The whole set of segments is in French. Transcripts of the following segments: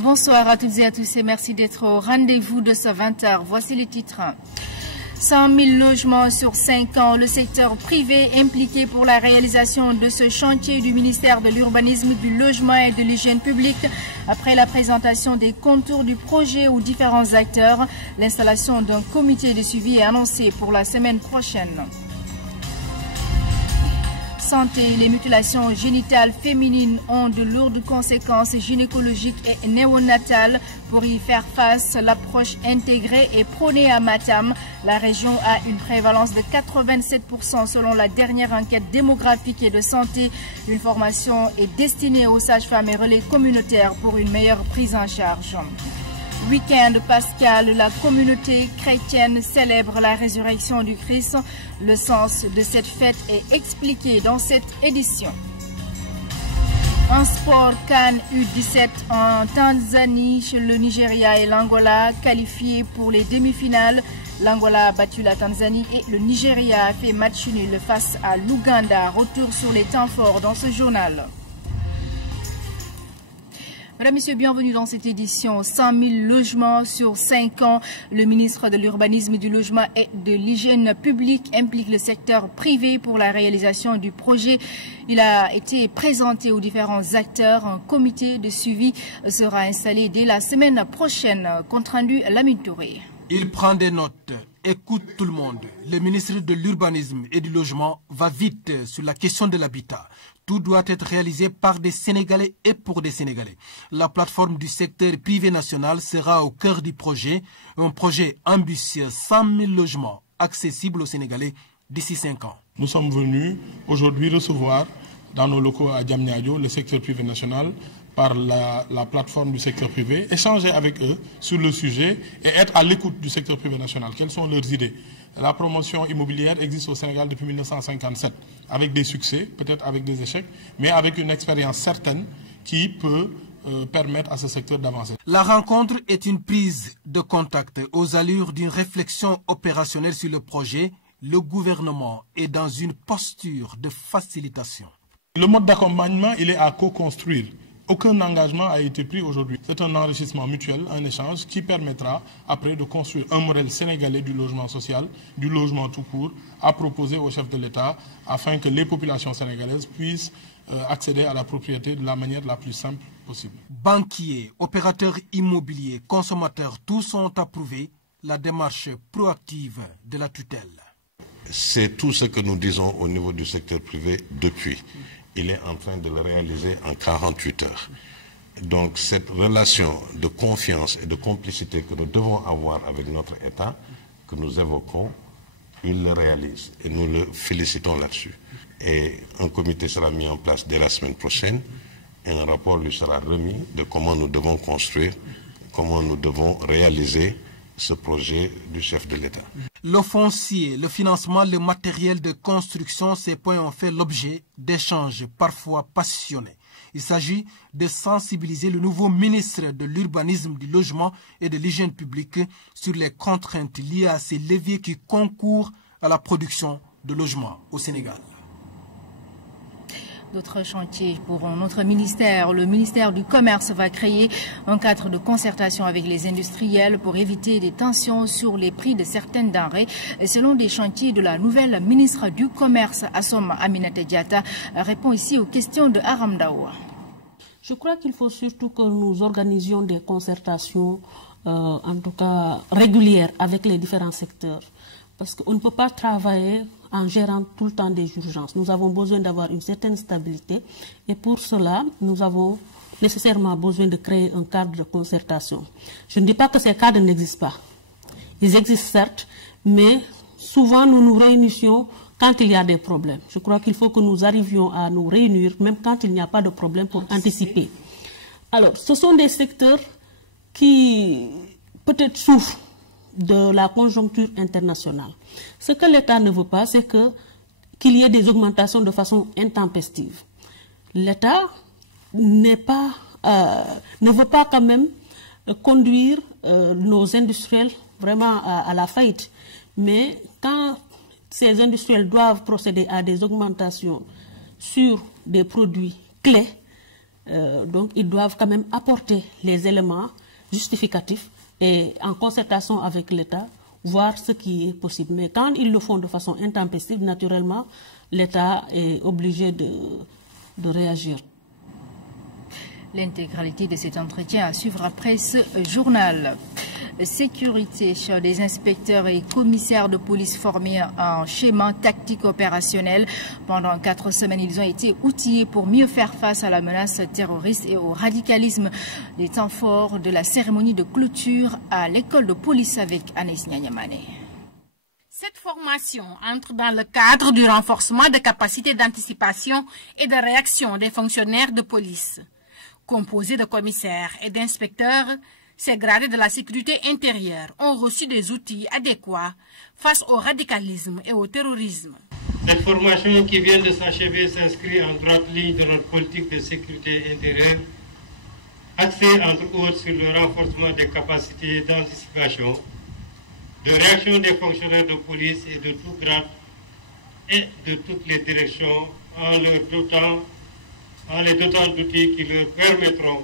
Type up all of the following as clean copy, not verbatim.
Bonsoir à toutes et à tous et merci d'être au rendez-vous de ce 20h. Voici les titres. 100 000 logements sur 5 ans. Le secteur privé impliqué pour la réalisation de ce chantier du ministère de l'Urbanisme, du Logement et de l'Hygiène publique. Après la présentation des contours du projet aux différents acteurs, l'installation d'un comité de suivi est annoncée pour la semaine prochaine. Santé, les mutilations génitales féminines ont de lourdes conséquences gynécologiques et néonatales. Pour y faire face, l'approche intégrée est prônée à Matam. La région a une prévalence de 87% selon la dernière enquête démographique et de santé. Une formation est destinée aux sages-femmes et relais communautaires pour une meilleure prise en charge. Week-end pascal, la communauté chrétienne célèbre la résurrection du Christ. Le sens de cette fête est expliqué dans cette édition. En sport, CAN U17 en Tanzanie, chez le Nigeria et l'Angola qualifiés pour les demi-finales. L'Angola a battu la Tanzanie et le Nigeria a fait match nul face à l'Ouganda. Retour sur les temps forts dans ce journal. Mesdames, Messieurs, bienvenue dans cette édition. 100 000 logements sur 5 ans. Le ministre de l'Urbanisme, du Logement et de l'Hygiène publique implique le secteur privé pour la réalisation du projet. Il a été présenté aux différents acteurs. Un comité de suivi sera installé dès la semaine prochaine. Compte rendu Lamine Touré. Il prend des notes, écoute tout le monde. Le ministre de l'Urbanisme et du Logement va vite sur la question de l'habitat. Tout doit être réalisé par des Sénégalais et pour des Sénégalais. La plateforme du secteur privé national sera au cœur du projet. Un projet ambitieux, 100 000 logements accessibles aux Sénégalais d'ici 5 ans. Nous sommes venus aujourd'hui recevoir dans nos locaux à Diamniadio le secteur privé national par la plateforme du secteur privé, échanger avec eux sur le sujet et être à l'écoute du secteur privé national. Quelles sont leurs idées? La promotion immobilière existe au Sénégal depuis 1957, avec des succès, peut-être avec des échecs, mais avec une expérience certaine qui peut permettre à ce secteur d'avancer. La rencontre est une prise de contact aux allures d'une réflexion opérationnelle sur le projet. Le gouvernement est dans une posture de facilitation. Le mode d'accompagnement, il est à co-construire. Aucun engagement a été pris aujourd'hui. C'est un enrichissement mutuel, un échange qui permettra après de construire un modèle sénégalais du logement social, du logement tout court, à proposer au chef de l'État afin que les populations sénégalaises puissent accéder à la propriété de la manière la plus simple possible. Banquiers, opérateurs immobiliers, consommateurs, tous ont approuvé la démarche proactive de la tutelle. C'est tout ce que nous disons au niveau du secteur privé depuis. Il est en train de le réaliser en 48 heures. Donc cette relation de confiance et de complicité que nous devons avoir avec notre État, que nous évoquons, il le réalise. Et nous le félicitons là-dessus. Et un comité sera mis en place dès la semaine prochaine et un rapport lui sera remis de comment nous devons construire, comment nous devons réaliser ce projet du chef de l'État. Le foncier, le financement, le matériel de construction, ces points ont fait l'objet d'échanges parfois passionnés. Il s'agit de sensibiliser le nouveau ministre de l'Urbanisme, du Logement et de l'Hygiène publique sur les contraintes liées à ces leviers qui concourent à la production de logements au Sénégal. D'autres chantiers pour notre ministère. Le ministère du Commerce va créer un cadre de concertation avec les industriels pour éviter des tensions sur les prix de certaines denrées. Selon des chantiers de la nouvelle ministre du Commerce, Assom Aminata Diatta, répond ici aux questions de Aram Daoua. Je crois qu'il faut surtout que nous organisions des concertations, en tout cas régulières, avec les différents secteurs. Parce qu'on ne peut pas travailler en gérant tout le temps des urgences. Nous avons besoin d'avoir une certaine stabilité et pour cela, nous avons nécessairement besoin de créer un cadre de concertation. Je ne dis pas que ces cadres n'existent pas. Ils existent certes, mais souvent nous nous réunissions quand il y a des problèmes. Je crois qu'il faut que nous arrivions à nous réunir même quand il n'y a pas de problème pour anticiper. Alors, ce sont des secteurs qui peut-être souffrent de la conjoncture internationale. Ce que l'État ne veut pas, c'est qu'il y ait des augmentations de façon intempestive. L'État ne veut pas quand même conduire nos industriels vraiment à la faillite. Mais quand ces industriels doivent procéder à des augmentations sur des produits clés, Donc ils doivent quand même apporter les éléments justificatifs et en concertation avec l'État, voir ce qui est possible. Mais quand ils le font de façon intempestive, naturellement, l'État est obligé de réagir. L'intégralité de cet entretien à suivre après ce journal. Sécurité, des inspecteurs et commissaires de police formés en schéma tactique opérationnel. Pendant 4 semaines, ils ont été outillés pour mieux faire face à la menace terroriste et au radicalisme. Les temps forts de la cérémonie de clôture à l'école de police avec Anaïs Nyanyamane. Cette formation entre dans le cadre du renforcement des capacités d'anticipation et de réaction des fonctionnaires de police. Composés de commissaires et d'inspecteurs, ces gradés de la sécurité intérieure ont reçu des outils adéquats face au radicalisme et au terrorisme. Cette formation qui vient de s'achever s'inscrit en droite ligne de notre politique de sécurité intérieure, axée entre autres sur le renforcement des capacités d'anticipation, de réaction des fonctionnaires de police et de tout grade et de toutes les directions en les dotant d'outils qui leur permettront,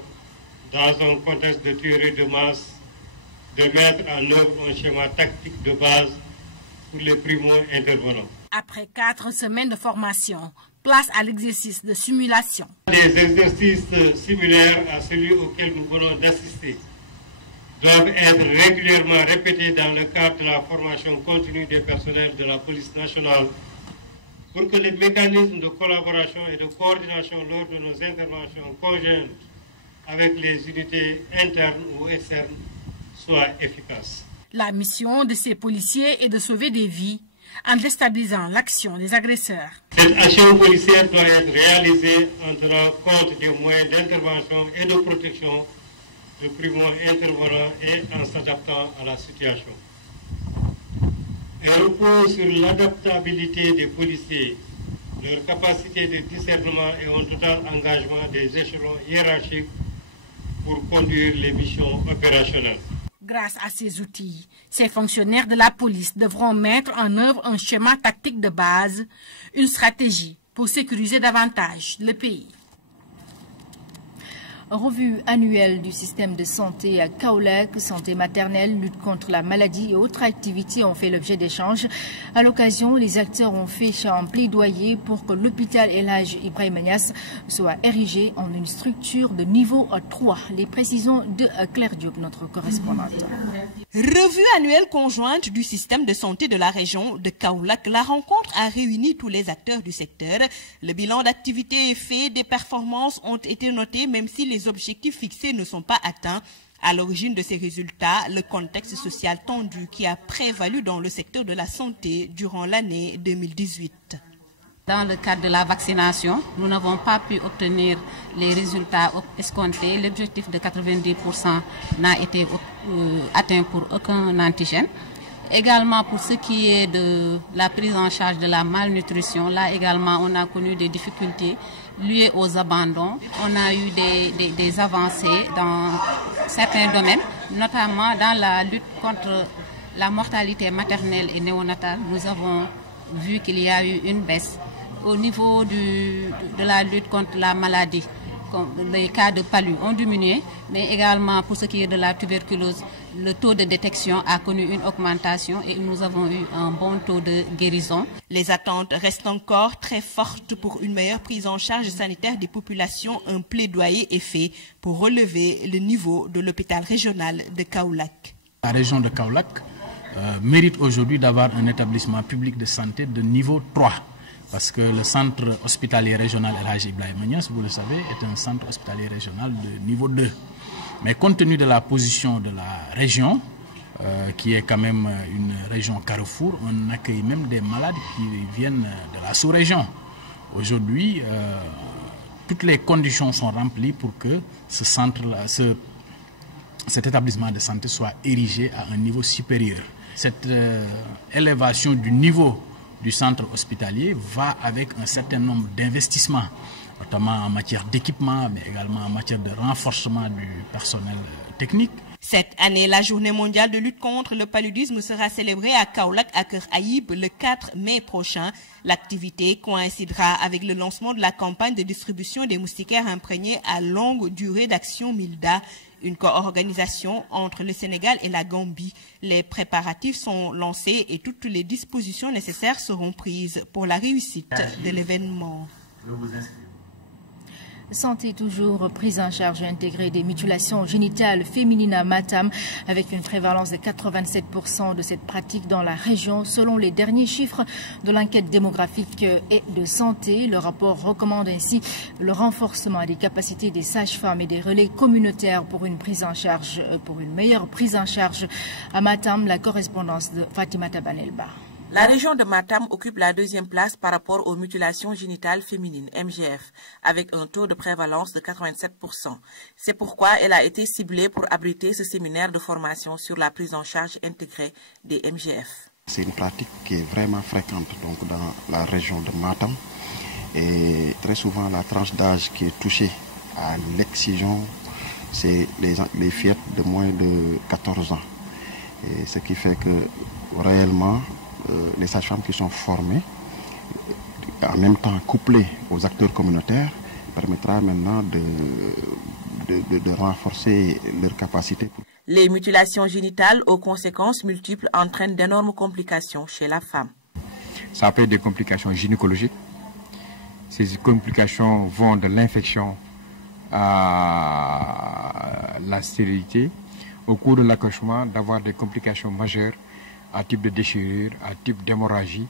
dans un contexte de tuerie de masse, de mettre en œuvre un schéma tactique de base pour les primo-intervenants. Après 4 semaines de formation, place à l'exercice de simulation. Des exercices similaires à celui auquel nous venons d'assister doivent être régulièrement répétés dans le cadre de la formation continue des personnels de la police nationale pour que les mécanismes de collaboration et de coordination lors de nos interventions conjointes avec les unités internes ou externes soient efficaces. La mission de ces policiers est de sauver des vies en déstabilisant l'action des agresseurs. Cette action policière doit être réalisée en tenant compte des moyens d'intervention et de protection de primo-intervenants et en s'adaptant à la situation. Elle repose sur l'adaptabilité des policiers, leur capacité de discernement et un total engagement des échelons hiérarchiques pour conduire les missions opérationnelles. Grâce à ces outils, ces fonctionnaires de la police devront mettre en œuvre un schéma tactique de base, une stratégie pour sécuriser davantage le pays. Revue annuelle du système de santé à Kaolack, santé maternelle, lutte contre la maladie et autres activités ont fait l'objet d'échanges. À l'occasion, les acteurs ont fait un plaidoyer pour que l'hôpital El Hadj Ibrahima Niass soit érigé en une structure de niveau 3. Les précisions de Claire Diop, notre correspondante. Revue annuelle conjointe du système de santé de la région de Kaolack, la rencontre a réuni tous les acteurs du secteur. Le bilan d'activité est fait, des performances ont été notées, même si les objectifs fixés ne sont pas atteints. À l'origine de ces résultats, le contexte social tendu qui a prévalu dans le secteur de la santé durant l'année 2018. Dans le cadre de la vaccination, nous n'avons pas pu obtenir les résultats escomptés. L'objectif de 90% n'a été atteint pour aucun antigène. Également pour ce qui est de la prise en charge de la malnutrition, là également on a connu des difficultés liées aux abandons. On a eu des avancées dans certains domaines, notamment dans la lutte contre la mortalité maternelle et néonatale. Nous avons vu qu'il y a eu une baisse. Au niveau de la lutte contre la maladie, les cas de palu ont diminué, mais également pour ce qui est de la tuberculose, le taux de détection a connu une augmentation et nous avons eu un bon taux de guérison. Les attentes restent encore très fortes pour une meilleure prise en charge sanitaire des populations. Un plaidoyer est fait pour relever le niveau de l'hôpital régional de Kaolack. La région de Kaolack mérite aujourd'hui d'avoir un établissement public de santé de niveau 3. Parce que le centre hospitalier régional El Hadj Ibrahima Niass, vous le savez, est un centre hospitalier régional de niveau 2. Mais compte tenu de la position de la région, qui est quand même une région carrefour, on accueille même des malades qui viennent de la sous-région. Aujourd'hui, toutes les conditions sont remplies pour que ce centre-là, cet établissement de santé soit érigé à un niveau supérieur. Cette élévation du niveau du centre hospitalier va avec un certain nombre d'investissements, notamment en matière d'équipement, mais également en matière de renforcement du personnel technique. Cette année, la journée mondiale de lutte contre le paludisme sera célébrée à Kaolack à Keur Aïb le 4 mai prochain. L'activité coïncidera avec le lancement de la campagne de distribution des moustiquaires imprégnés à longue durée d'Action Milda, une co-organisation entre le Sénégal et la Gambie. Les préparatifs sont lancés et toutes les dispositions nécessaires seront prises pour la réussite de l'événement. Santé toujours, prise en charge intégrée des mutilations génitales féminines à Matam, avec une prévalence de 87% de cette pratique dans la région, selon les derniers chiffres de l'enquête démographique et de santé. Le rapport recommande ainsi le renforcement des capacités des sages-femmes et des relais communautaires pour une meilleure prise en charge à Matam. La correspondance de Fatimata Banelba. La région de Matam occupe la deuxième place par rapport aux mutilations génitales féminines, MGF, avec un taux de prévalence de 87%. C'est pourquoi elle a été ciblée pour abriter ce séminaire de formation sur la prise en charge intégrée des MGF. C'est une pratique qui est vraiment fréquente donc, dans la région de Matam. Et très souvent, la tranche d'âge qui est touchée à l'excision, c'est les fillettes de moins de 14 ans. Et ce qui fait que réellement, les sages-femmes qui sont formées, en même temps couplées aux acteurs communautaires, permettra maintenant de renforcer leurs capacités. Les mutilations génitales aux conséquences multiples entraînent d'énormes complications chez la femme. Ça peut être des complications gynécologiques. Ces complications vont de l'infection à la stérilité. Au cours de l'accouchement, d'avoir des complications majeures à type de déchirure, à type d'hémorragie,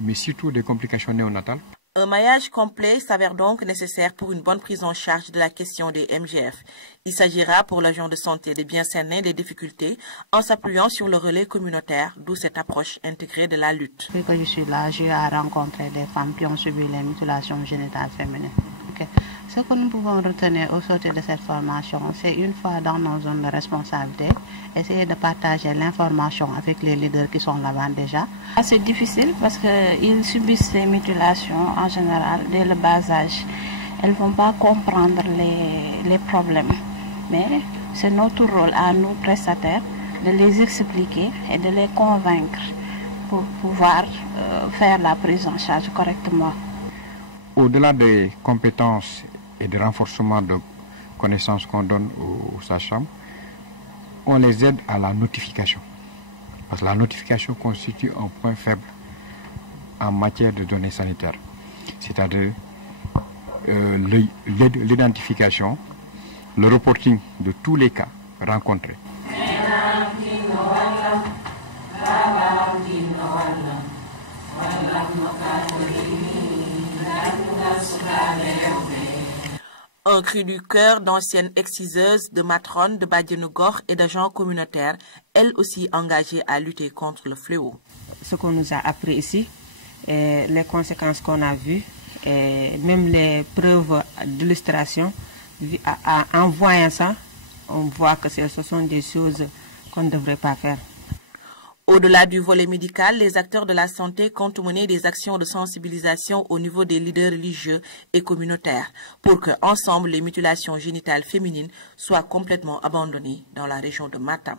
mais surtout des complications néonatales. Un maillage complet s'avère donc nécessaire pour une bonne prise en charge de la question des MGF. Il s'agira pour l'agent de santé de bien cerner les difficultés en s'appuyant sur le relais communautaire, d'où cette approche intégrée de la lutte. Depuis que je suis là, j'ai rencontré des femmes qui ont subi les mutilations génitales féminines. Ce que nous pouvons retenir au sortir de cette formation, c'est une fois dans nos zones de responsabilité, essayer de partager l'information avec les leaders qui sont là-bas déjà. C'est difficile parce qu'ils subissent ces mutilations en général dès le bas âge. Elles ne vont pas comprendre les problèmes. Mais c'est notre rôle à nous, prestataires, de les expliquer et de les convaincre pour pouvoir faire la prise en charge correctement. Au-delà des compétences et du renforcement de connaissances qu'on donne aux sages-femmes, on les aide à la notification. Parce que la notification constitue un point faible en matière de données sanitaires. C'est-à-dire l'identification, le reporting de tous les cas rencontrés. Un cri du cœur d'anciennes exciseuses, de matrones, de Badianougor et d'agents communautaires, elles aussi engagées à lutter contre le fléau. Ce qu'on nous a appris ici, et les conséquences qu'on a vues, et même les preuves d'illustration, en voyant ça, on voit que ce sont des choses qu'on ne devrait pas faire. Au-delà du volet médical, les acteurs de la santé comptent mener des actions de sensibilisation au niveau des leaders religieux et communautaires pour que, ensemble, les mutilations génitales féminines soient complètement abandonnées dans la région de Matam.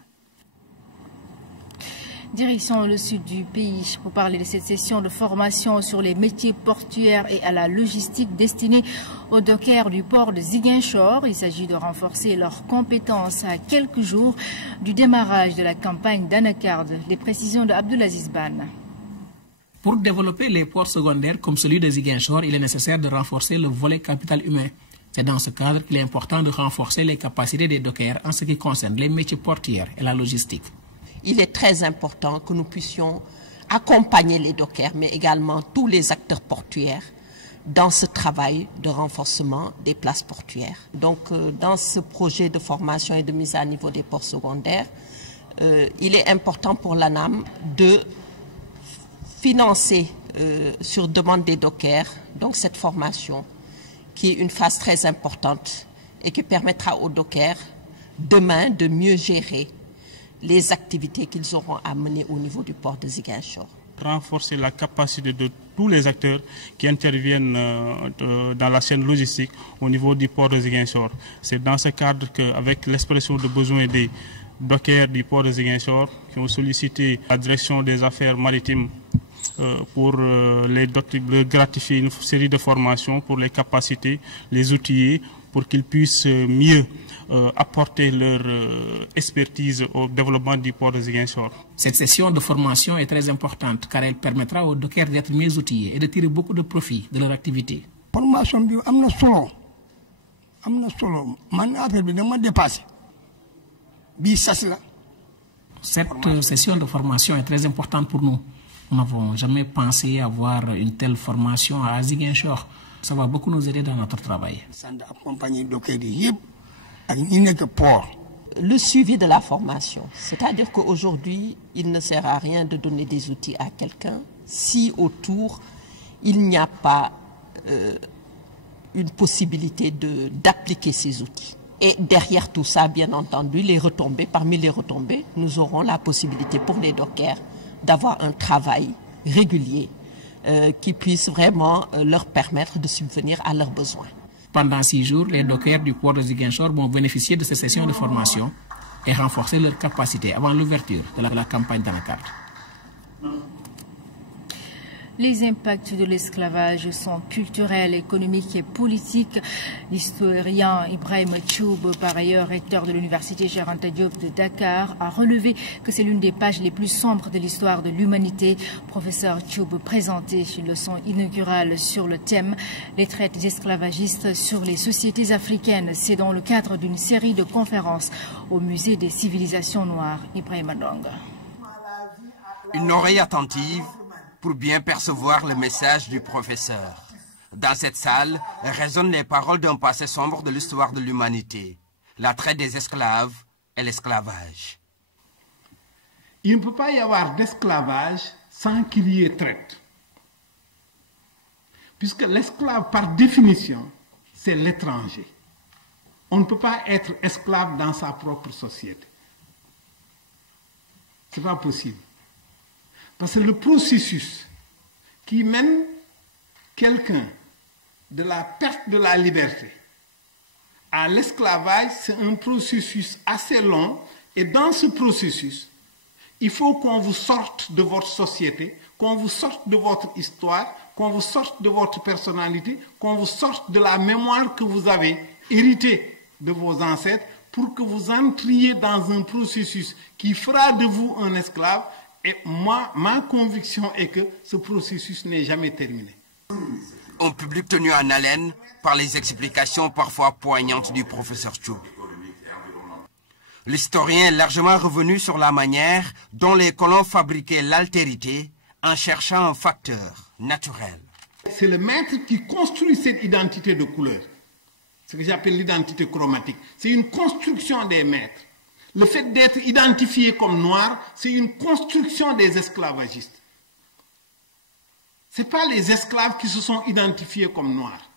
Direction le sud du pays pour parler de cette session de formation sur les métiers portuaires et à la logistique destinée aux dockers du port de Ziguinchor. Il s'agit de renforcer leurs compétences à quelques jours du démarrage de la campagne d'Anacarde. Les précisions de Abdulaziz Ban. Pour développer les ports secondaires comme celui de Ziguinchor, il est nécessaire de renforcer le volet capital humain. C'est dans ce cadre qu'il est important de renforcer les capacités des dockers en ce qui concerne les métiers portuaires et la logistique. Il est très important que nous puissions accompagner les dockers, mais également tous les acteurs portuaires dans ce travail de renforcement des places portuaires. Donc, dans ce projet de formation et de mise à niveau des ports secondaires, il est important pour l'ANAM de financer sur demande des dockers donc cette formation qui est une phase très importante et qui permettra aux dockers demain de mieux gérer les activités qu'ils auront à mener au niveau du port de Ziguinchor. renforcer la capacité de tous les acteurs qui interviennent dans la chaîne logistique au niveau du port de Ziguinchor. C'est dans ce cadre qu'avec l'expression de besoins des dockers du port de Ziguinchor qui ont sollicité la direction des affaires maritimes pour les gratifier une série de formations pour les capacités, les outiller, pour qu'ils puissent mieux apporter leur expertise au développement du port de Ziguinchor. Cette session de formation est très importante car elle permettra aux dockers d'être mieux outillés et de tirer beaucoup de profit de leur activité. Formation bi amna solo man affaire bi dama dépasser bi sas la. Cette session de formation est très importante pour nous. Nous n'avons jamais pensé avoir une telle formation à Ziguinchor. Ça va beaucoup nous aider dans notre travail. Le suivi de la formation, c'est-à-dire qu'aujourd'hui, il ne sert à rien de donner des outils à quelqu'un si autour, il n'y a pas une possibilité d'appliquer ces outils. Et derrière tout ça, bien entendu, les retombées, parmi les retombées, nous aurons la possibilité pour les dockers d'avoir un travail régulier qui puisse vraiment leur permettre de subvenir à leurs besoins. Pendant 6 jours, les dockers du port de Ziguinchor vont bénéficier de ces sessions de formation et renforcer leurs capacités avant l'ouverture de la campagne d'Anacard. Les impacts de l'esclavage sont culturels, économiques et politiques. L'historien Ibrahim Choub, par ailleurs recteur de l'université Cheikh Anta Diop de Dakar, a relevé que c'est l'une des pages les plus sombres de l'histoire de l'humanité. Professeur Choub présentait une leçon inaugurale sur le thème « Les traites esclavagistes sur les sociétés africaines ». C'est dans le cadre d'une série de conférences au musée des civilisations noires. Ibrahim Ndonga. Une oreille attentive pour bien percevoir le message du professeur. Dans cette salle résonnent les paroles d'un passé sombre de l'histoire de l'humanité, la traite des esclaves et l'esclavage. Il ne peut pas y avoir d'esclavage sans qu'il y ait traite. Puisque l'esclave, par définition, c'est l'étranger. On ne peut pas être esclave dans sa propre société. Ce n'est pas possible. Parce que le processus qui mène quelqu'un de la perte de la liberté à l'esclavage, c'est un processus assez long. Et dans ce processus, il faut qu'on vous sorte de votre société, qu'on vous sorte de votre histoire, qu'on vous sorte de votre personnalité, qu'on vous sorte de la mémoire que vous avez héritée de vos ancêtres pour que vous entriez dans un processus qui fera de vous un esclave. Et moi, ma conviction est que ce processus n'est jamais terminé. Un public tenu en haleine par les explications parfois poignantes du professeur Choub. L'historien est largement revenu sur la manière dont les colons fabriquaient l'altérité en cherchant un facteur naturel. C'est le maître qui construit cette identité de couleur, ce que j'appelle l'identité chromatique. C'est une construction des maîtres. Le fait d'être identifié comme noir, c'est une construction des esclavagistes. Ce n'est pas les esclaves qui se sont identifiés comme noirs.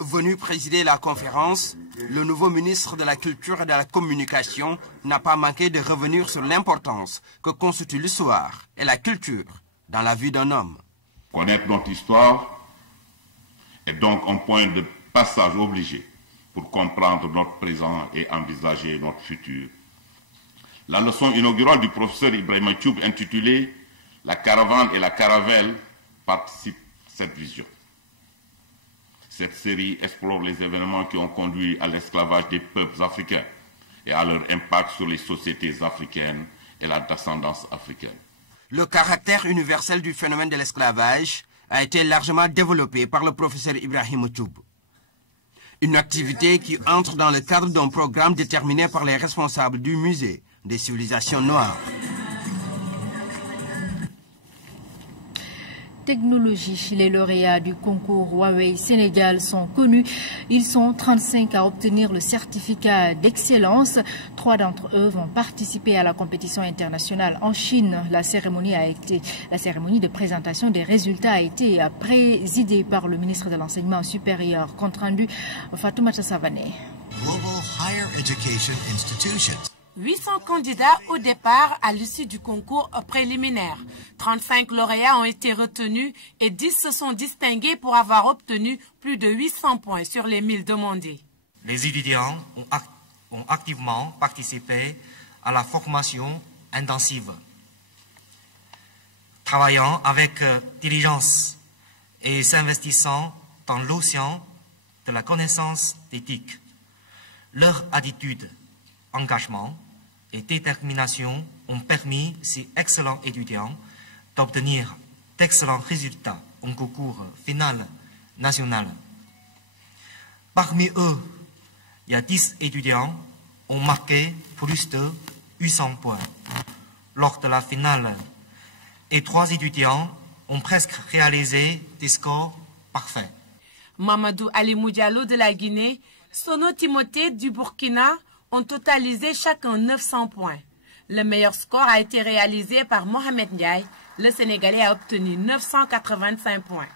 Venu présider la conférence, le nouveau ministre de la Culture et de la Communication n'a pas manqué de revenir sur l'importance que constitue l'histoire et la culture dans la vie d'un homme. Connaître notre histoire est donc un point de passage obligé pour comprendre notre présent et envisager notre futur. La leçon inaugurale du professeur Ibrahim Choub intitulée « La caravane et la caravelle » participe à cette vision. Cette série explore les événements qui ont conduit à l'esclavage des peuples africains et à leur impact sur les sociétés africaines et la descendance africaine. Le caractère universel du phénomène de l'esclavage a été largement développé par le professeur Ibrahim Choub. Une activité qui entre dans le cadre d'un programme déterminé par les responsables du musée des civilisations noires. Technologie, les lauréats du concours Huawei Sénégal sont connus. Ils sont 35 à obtenir le certificat d'excellence. 3 d'entre eux vont participer à la compétition internationale en Chine. La cérémonie de présentation des résultats a été présidée par le ministre de l'Enseignement supérieur. Compte rendu, Fatoumata Savané. Global Higher Education Institutions. 800 candidats au départ à l'issue du concours préliminaire. 35 lauréats ont été retenus et 10 se sont distingués pour avoir obtenu plus de 800 points sur les 1000 demandés. Les étudiants ont activement participé à la formation intensive, travaillant avec diligence et s'investissant dans l'océan de la connaissance d'éthique. Leur attitude, engagement et détermination ont permis ces excellents étudiants d'obtenir d'excellents résultats au concours final national. Parmi eux, il y a 10 étudiants qui ont marqué plus de 800 points lors de la finale et 3 étudiants ont presque réalisé des scores parfaits. Mamadou Ali Diallo de la Guinée, Sono Timothée du Burkina ont totalisé chacun 900 points. Le meilleur score a été réalisé par Mohamed Ndiaye. Le Sénégalais a obtenu 985 points.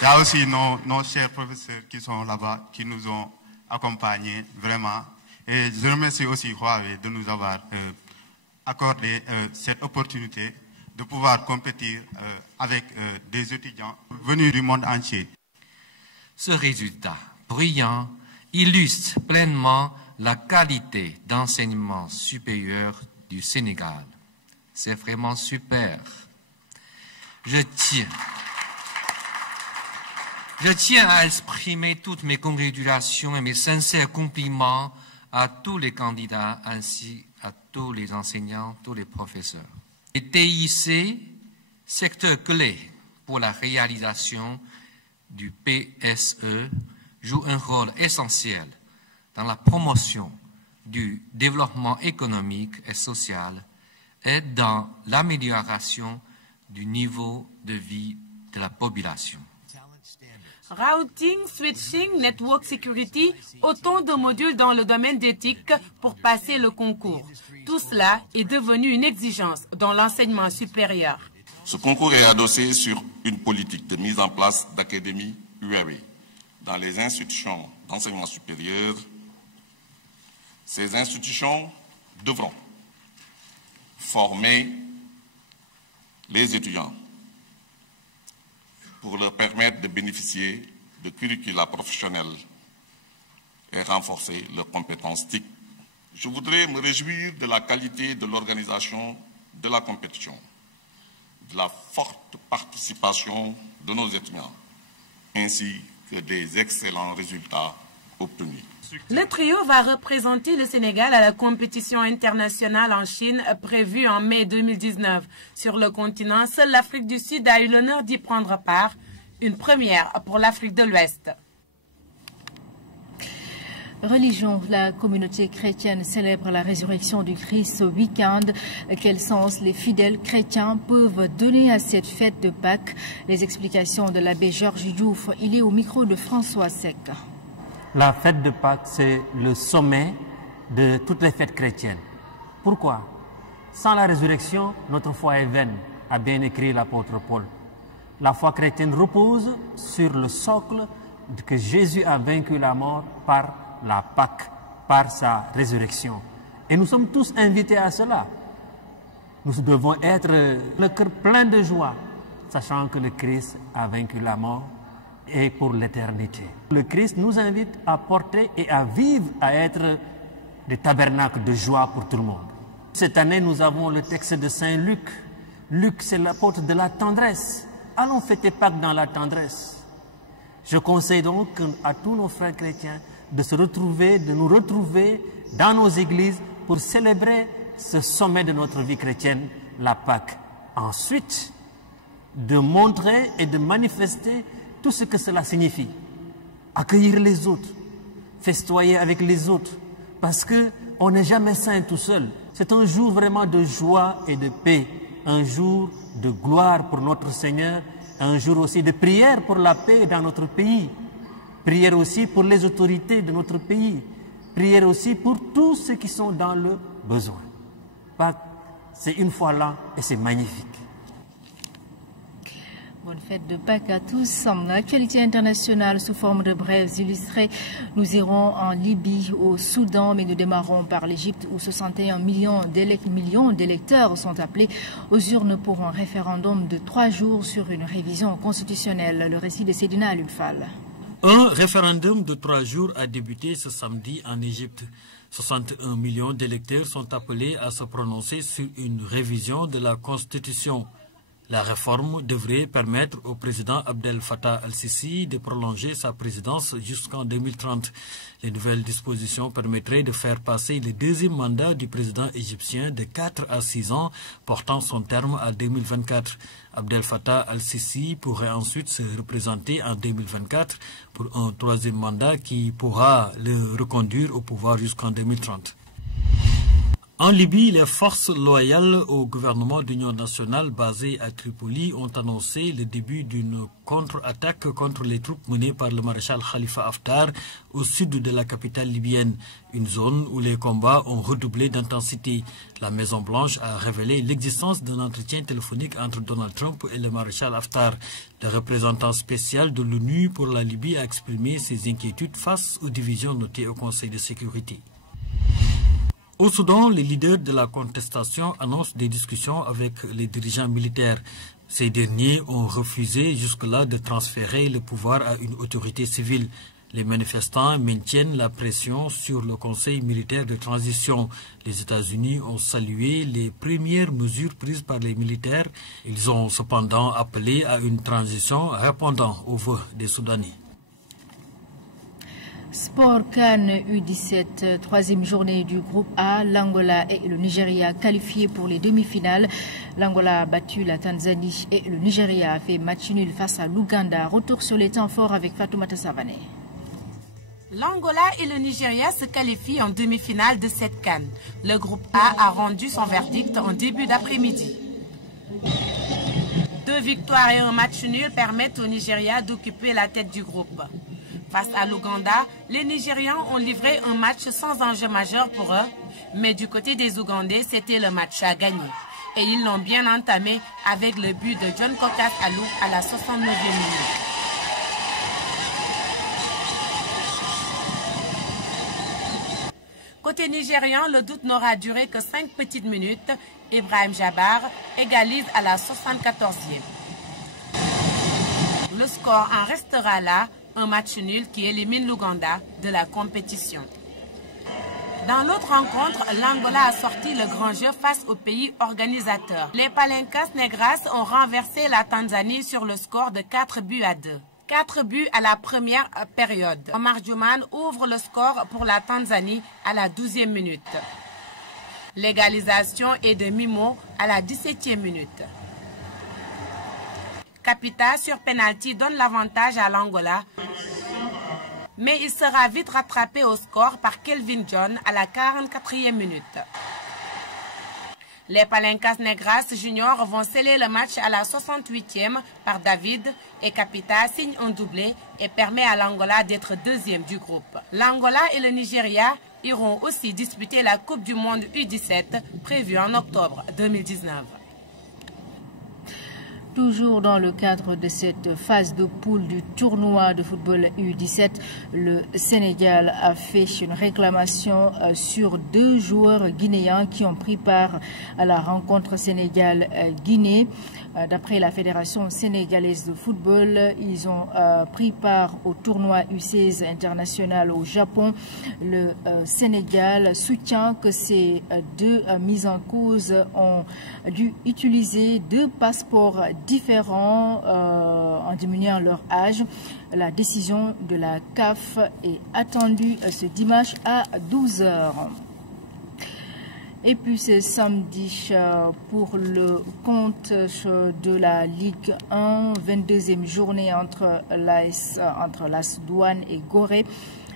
Il y a aussi nos chers professeurs qui sont là-bas, qui nous ont accompagnés vraiment. Et je remercie aussi Huawei de nous avoir accordé cette opportunité de pouvoir compétir avec des étudiants venus du monde entier. Ce résultat brillant illustre pleinement la qualité d'enseignement supérieur du Sénégal. C'est vraiment super. Je tiens à exprimer toutes mes congratulations et mes sincères compliments à tous les candidats ainsi à tous les enseignants, tous les professeurs. Les TIC, secteur clé pour la réalisation du PSE, joue un rôle essentiel dans la promotion du développement économique et social et dans l'amélioration du niveau de vie de la population. Routing, switching, network security, autant de modules dans le domaine d'éthique pour passer le concours. Tout cela est devenu une exigence dans l'enseignement supérieur. Ce concours est adossé sur une politique de mise en place d'académies UAE dans les institutions d'enseignement supérieur. Ces institutions devront former les étudiants pour leur permettre de bénéficier de curricula professionnels et renforcer leurs compétences TIC. Je voudrais me réjouir de la qualité de l'organisation de la compétition, de la forte participation de nos étudiants, ainsi que des excellents résultats obtenus. Le trio va représenter le Sénégal à la compétition internationale en Chine prévue en mai 2019. Sur le continent, seule l'Afrique du Sud a eu l'honneur d'y prendre part, une première pour l'Afrique de l'Ouest. Religion, la communauté chrétienne célèbre la résurrection du Christ ce week-end. Quel sens les fidèles chrétiens peuvent donner à cette fête de Pâques? Les explications de l'abbé Georges Diouf. Il est au micro de François Sec. La fête de Pâques, c'est le sommet de toutes les fêtes chrétiennes. Pourquoi? Sans la résurrection, notre foi est vaine, a bien écrit l'apôtre Paul. La foi chrétienne repose sur le socle que Jésus a vaincu la mort par la Pâque, par sa résurrection. Et nous sommes tous invités à cela. Nous devons être le cœur plein de joie, sachant que le Christ a vaincu la mort et pour l'éternité. Le Christ nous invite à porter et à vivre, à être des tabernacles de joie pour tout le monde. Cette année, nous avons le texte de Saint Luc. Luc, c'est l'apôtre de la tendresse. Allons fêter Pâques dans la tendresse. Je conseille donc à tous nos frères chrétiens de se retrouver, de nous retrouver dans nos églises pour célébrer ce sommet de notre vie chrétienne, la Pâque. Ensuite, de montrer et de manifester tout ce que cela signifie. Accueillir les autres, festoyer avec les autres, parce qu'on n'est jamais saint tout seul. C'est un jour vraiment de joie et de paix, un jour de gloire pour notre Seigneur, un jour aussi de prière pour la paix dans notre pays, prière aussi pour les autorités de notre pays, prière aussi pour tous ceux qui sont dans le besoin. Pâques, c'est une fois là et c'est magnifique. Bonne fête de Pâques à tous. L'actualité internationale sous forme de brèves illustrées. Nous irons en Libye, au Soudan, mais nous démarrons par l'Égypte où 61 millions d'électeurs sont appelés aux urnes pour un référendum de 3 jours sur une révision constitutionnelle. Le récit de Sédina Alulfal. Un référendum de 3 jours a débuté ce samedi en Égypte. 61 millions d'électeurs sont appelés à se prononcer sur une révision de la Constitution. La réforme devrait permettre au président Abdel Fattah al-Sisi de prolonger sa présidence jusqu'en 2030. Les nouvelles dispositions permettraient de faire passer le deuxième mandat du président égyptien de 4 à 6 ans, portant son terme à 2024. Abdel Fattah al-Sisi pourrait ensuite se représenter en 2024 pour un troisième mandat qui pourra le reconduire au pouvoir jusqu'en 2030. En Libye, les forces loyales au gouvernement d'union nationale basées à Tripoli ont annoncé le début d'une contre-attaque contre les troupes menées par le maréchal Khalifa Haftar au sud de la capitale libyenne, une zone où les combats ont redoublé d'intensité. La Maison-Blanche a révélé l'existence d'un entretien téléphonique entre Donald Trump et le maréchal Haftar. Le représentant spécial de l'ONU pour la Libye a exprimé ses inquiétudes face aux divisions notées au Conseil de sécurité. Au Soudan, les leaders de la contestation annoncent des discussions avec les dirigeants militaires. Ces derniers ont refusé jusque-là de transférer le pouvoir à une autorité civile. Les manifestants maintiennent la pression sur le Conseil militaire de transition. Les États-Unis ont salué les premières mesures prises par les militaires. Ils ont cependant appelé à une transition répondant aux vœux des Soudanais. Sport CAN U17, troisième journée du groupe A. L'Angola et le Nigeria qualifiés pour les demi-finales. L'Angola a battu la Tanzanie et le Nigeria a fait match nul face à l'Ouganda. Retour sur les temps forts avec Fatoumata Savané. L'Angola et le Nigeria se qualifient en demi-finale de cette CAN. Le groupe A a rendu son verdict en début d'après-midi. 2 victoires et un match nul permettent au Nigeria d'occuper la tête du groupe. Face à l'Ouganda, les Nigérians ont livré un match sans enjeu majeur pour eux, mais du côté des Ougandais, c'était le match à gagner. Et ils l'ont bien entamé avec le but de John Kokas Alou à la 69e minute. Côté nigérian, le doute n'aura duré que 5 petites minutes. Ibrahim Jabar égalise à la 74e. Le score en restera là. Un match nul qui élimine l'Ouganda de la compétition. Dans l'autre rencontre, l'Angola a sorti le grand jeu face au pays organisateur. Les Palencas Negras ont renversé la Tanzanie sur le score de 4-2. 4 buts à la première période. Omar Djouman ouvre le score pour la Tanzanie à la 12e minute. L'égalisation est de Mimo à la 17e minute. Capita sur penalty donne l'avantage à l'Angola, mais il sera vite rattrapé au score par Kelvin John à la 44e minute. Les Palencas Negras Junior vont sceller le match à la 68e par David et Capita signe un doublé et permet à l'Angola d'être deuxième du groupe. L'Angola et le Nigeria iront aussi disputer la Coupe du Monde U17 prévue en octobre 2019. Toujours dans le cadre de cette phase de poule du tournoi de football U17, le Sénégal a fait une réclamation sur 2 joueurs guinéens qui ont pris part à la rencontre Sénégal-Guinée. D'après la Fédération sénégalaise de football, ils ont pris part au tournoi U16 international au Japon. Le Sénégal soutient que ces 2 mises en cause ont dû utiliser 2 passeports différents en diminuant leur âge. La décision de la CAF est attendue ce dimanche à 12 h. Et puis c'est samedi pour le compte de la Ligue 1, 22e journée entre l'AS Douane et Gorée.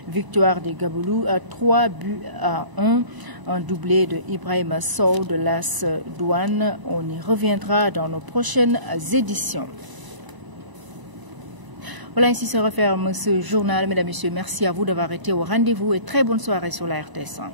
Victoire des Gaboulous à 3-1, un doublé de Ibrahim Sow de l'AS Douane. On y reviendra dans nos prochaines éditions. Voilà, ainsi se referme ce journal. Mesdames et messieurs, merci à vous d'avoir été au rendez-vous et très bonne soirée sur la RTS1.